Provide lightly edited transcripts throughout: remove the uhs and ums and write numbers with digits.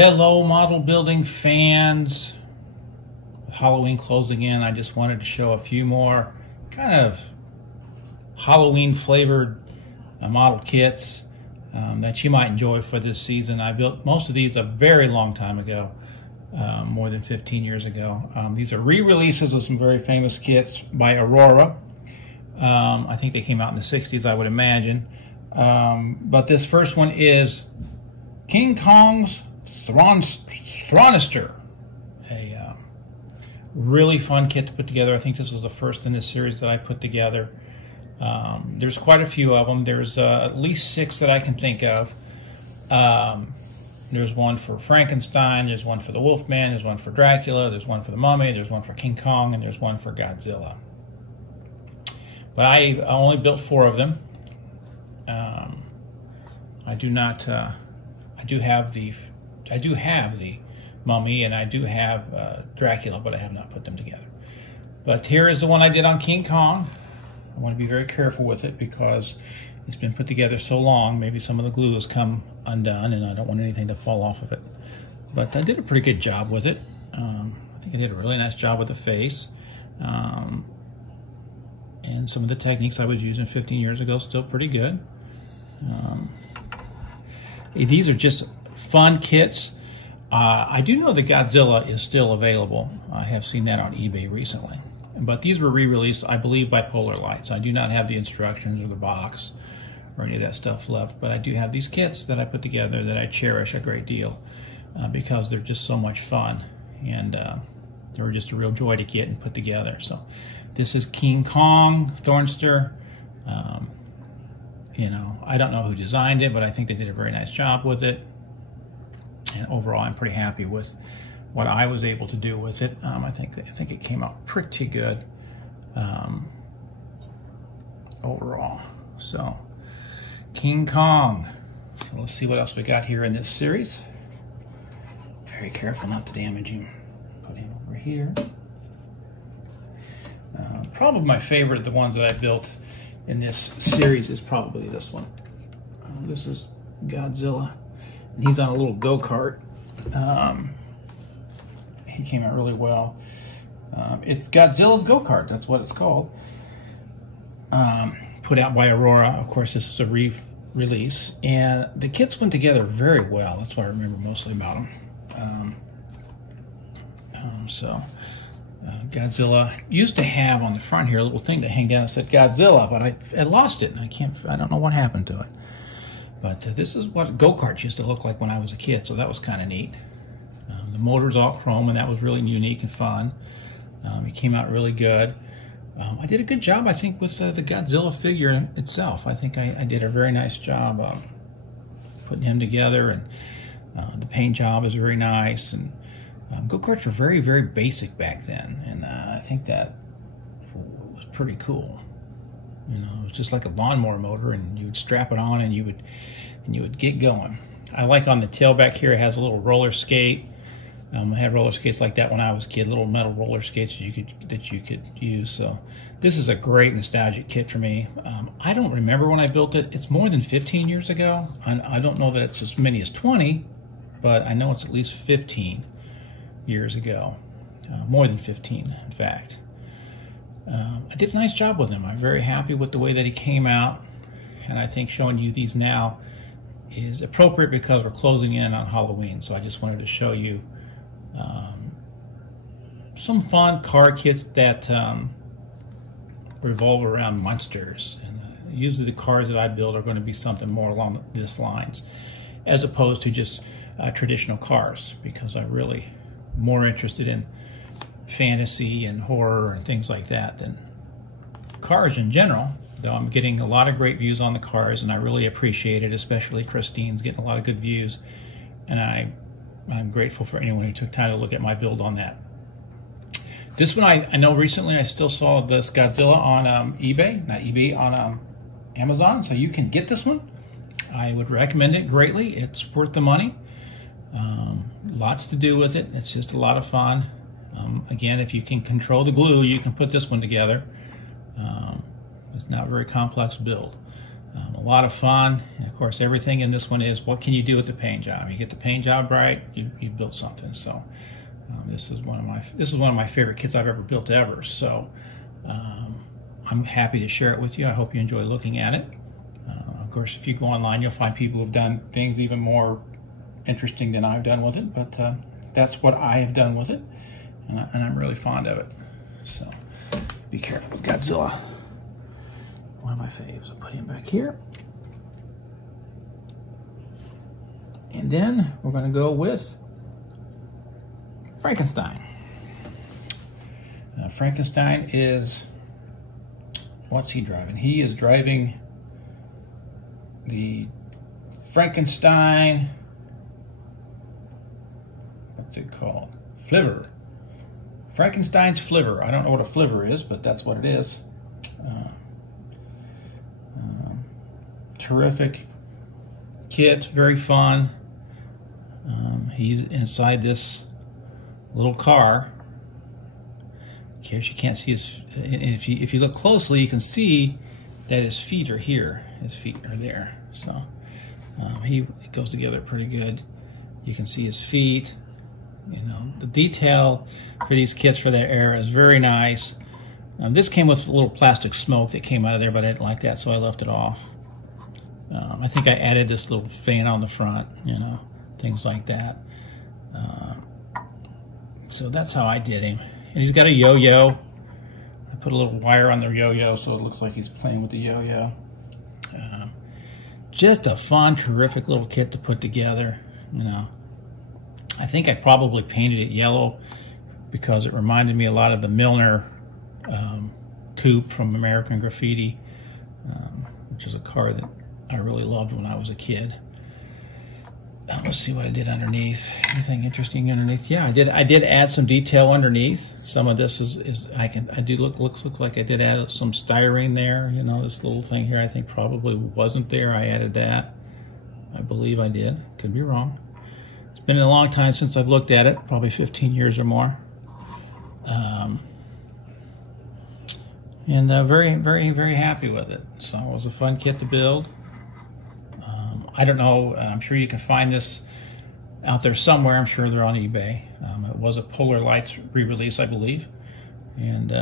Hello, model building fans. With Halloween closing in, I just wanted to show a few more kind of Halloween flavored model kits that you might enjoy for this season. I built most of these a very long time ago, more than 15 years ago. These are re-releases of some very famous kits by Aurora. I think they came out in the 60s, I would imagine. But this first one is King Kong's Thronister, a really fun kit to put together. I think this was the first in this series that I put together. There's quite a few of them. There's at least 6 that I can think of. There's one for Frankenstein, there's one for the Wolfman, there's one for Dracula, there's one for the Mummy, there's one for King Kong, and there's one for Godzilla. But I only built 4 of them. I do have the Mummy, and I do have Dracula, but I have not put them together. But here is the one I did on King Kong. I want to be very careful with it because it's been put together so long, maybe some of the glue has come undone, and I don't want anything to fall off of it. But I did a pretty good job with it. I think I did a really nice job with the face. And some of the techniques I was using 15 years ago still pretty good. These are just fun kits. I do know that Godzilla is still available. I have seen that on eBay recently. But these were re-released, I believe, by Polar Lights. I do not have the instructions or the box or any of that stuff left, but I do have these kits that I put together that I cherish a great deal because they're just so much fun, and they were just a real joy to get and put together. So this is King Kong Thornster. You know, I don't know who designed it, but I think they did a very nice job with it. And overall, I'm pretty happy with what I was able to do with it. I think it came out pretty good overall. So, King Kong. So let's see what else we got here in this series. Very careful not to damage him. Put him over here. Probably my favorite of the ones that I built in this series is probably this one. This is Godzilla. And he's on a little go-kart. He came out really well. It's Godzilla's go-kart. That's what it's called. Put out by Aurora. Of course, this is a re-release. And the kits went together very well. That's what I remember mostly about them. Godzilla used to have on the front here a little thing to hang down that said Godzilla, but I lost it, and I don't know what happened to it. But this is what go-karts used to look like when I was a kid, so that was kind of neat. The motor's all chrome, and that was really unique and fun. It came out really good. I did a good job, I think, with the Godzilla figure itself. I think I did a very nice job of putting him together, and the paint job is very nice. And go-karts were very, very basic back then, and I think that was pretty cool. You know, it was just like a lawnmower motor, and you would strap it on, and you would get going. I like on the tail back here, it has a little roller skate. I had roller skates like that when I was a kid, little metal roller skates that you could use. So this is a great nostalgic kit for me. I don't remember when I built it. It's more than 15 years ago. I don't know that it's as many as 20, but I know it's at least 15 years ago. More than 15, in fact. I did a nice job with him. I'm very happy with the way that he came out, and I think showing you these now is appropriate because we're closing in on Halloween. So I just wanted to show you some fun car kits that revolve around monsters. And usually the cars that I build are going to be something more along this lines, as opposed to just traditional cars, because I'm really more interested in fantasy and horror and things like that than cars in general. Though I'm getting a lot of great views on the cars, and I really appreciate it, especially Christine's getting a lot of good views, and I'm grateful for anyone who took time to look at my build on that. This one, I know recently I still saw this Godzilla on eBay, not eBay, on Amazon, so you can get this one. I would recommend it greatly. It's worth the money. Lots to do with it. It's just a lot of fun. Again, if you can control the glue, you can put this one together. It's not a very complex build. A lot of fun. And of course, everything in this one is what can you do with the paint job? You get the paint job right, you built something. So this is one of my favorite kits I've ever built ever. So I'm happy to share it with you. I hope you enjoy looking at it. Of course, if you go online, you'll find people who've done things even more interesting than I've done with it. But that's what I have done with it, and I'm really fond of it. So be careful with Godzilla. One of my faves. I'll put him back here. And then we're going to go with Frankenstein. Frankenstein is, what's he driving? He is driving the Frankenstein, what's it called? Flivver. Frankenstein's Flivver. I don't know what a Flivver is, but that's what it is. Terrific kit, very fun. He's inside this little car. In case you can't see his, if you look closely, you can see that his feet are here. His feet are there. So it goes together pretty good. You can see his feet. You know, the detail for these kits for that era is very nice. This came with a little plastic smoke that came out of there, but I didn't like that, so I left it off. I think I added this little fan on the front, you know, things like that. So that's how I did him. And he's got a yo-yo. I put a little wire on the yo-yo so it looks like he's playing with the yo-yo. Just a fun, terrific little kit to put together, you know. I think I probably painted it yellow because it reminded me a lot of the Milner coupe from American Graffiti, which is a car that I really loved when I was a kid. Let's see what I did underneath. Anything interesting underneath? Yeah, I did add some detail underneath. Some of this looks like I did add some styrene there. You know, this little thing here I think probably wasn't there. I added that. I believe I did. Could be wrong. It's been a long time since I've looked at it, probably 15 years or more. And very, very, very happy with it. So it was a fun kit to build. I don't know, I'm sure you can find this out there somewhere. I'm sure they're on eBay. It was a Polar Lights re-release, I believe. And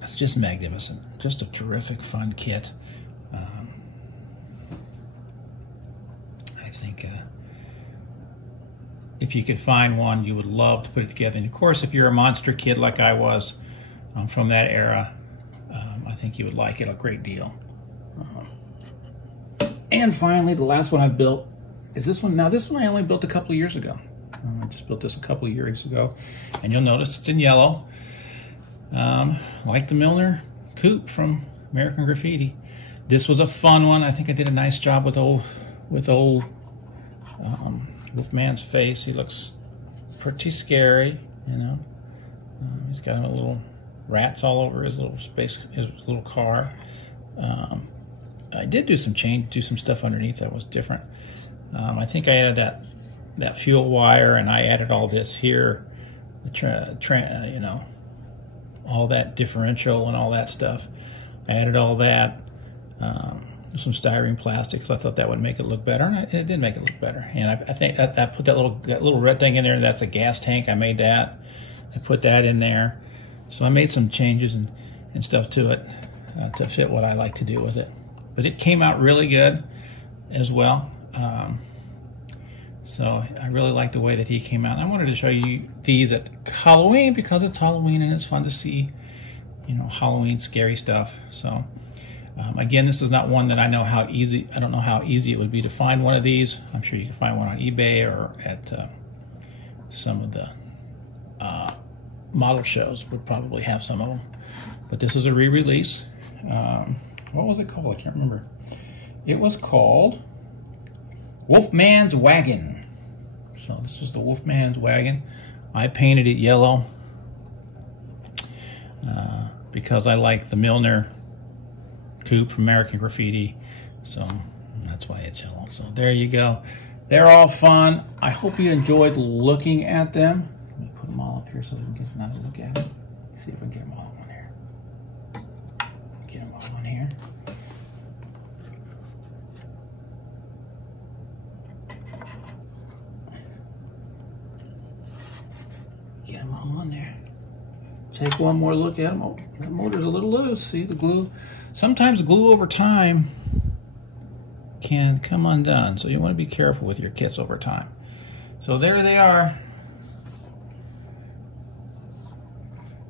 it's just magnificent. Just a terrific, fun kit. I think if you could find one, you would love to put it together. And of course, if you're a monster kid like I was from that era, I think you would like it a great deal. And finally, the last one I've built is this one. Now, this one I only built a couple of years ago. I just built this a couple of years ago. And you'll notice it's in yellow. Like the Milner coupe from American Graffiti. This was a fun one. I think I did a nice job with Wolfman's face. He looks pretty scary, you know. He's got a little rats all over his little little car. I did do some stuff underneath that was different. I think I added that fuel wire, and I added all this here, you know, all that differential and all that stuff. I added all that, some styrene plastic, so I thought that would make it look better, and it did make it look better. And I think I put that little red thing in there. That's a gas tank. I made that. I put that in there. So I made some changes and stuff to it to fit what I like to do with it. But it came out really good as well. So I really like the way that he came out. And I wanted to show you these at Halloween because it's Halloween and it's fun to see, you know, Halloween scary stuff. So again, this is not one that I don't know how easy it would be to find one of these. I'm sure you can find one on eBay or at some of the model shows would probably have some of them. But this is a re-release. What was it called? I can't remember. It was called Wolfman's Wagon. So this is the Wolfman's Wagon. I painted it yellow because I like the Milner coupe from American Graffiti. So that's why it's yellow. So there you go. They're all fun. I hope you enjoyed looking at them. Let me put them all up here so we can get another look at it. See if we can get them all on here. Get them all on here. Get them all on there. Take one more look at them. Oh, the motor's a little loose. See the glue? Sometimes the glue over time can come undone, so you want to be careful with your kits over time. So there they are.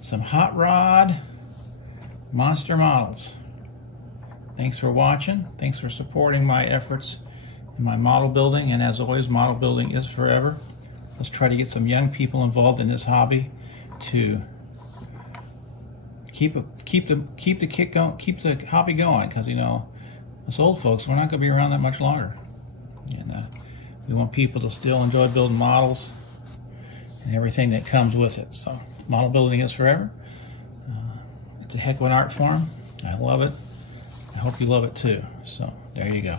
Some hot rod monster models. Thanks for watching. Thanks for supporting my efforts in my model building, and as always, model building is forever. Let's try to get some young people involved in this hobby to keep the hobby going, because you know us old folks, we're not going to be around that much longer, and we want people to still enjoy building models and everything that comes with it. So model building is forever. It's a heck of an art form. I love it. I hope you love it too. So there you go.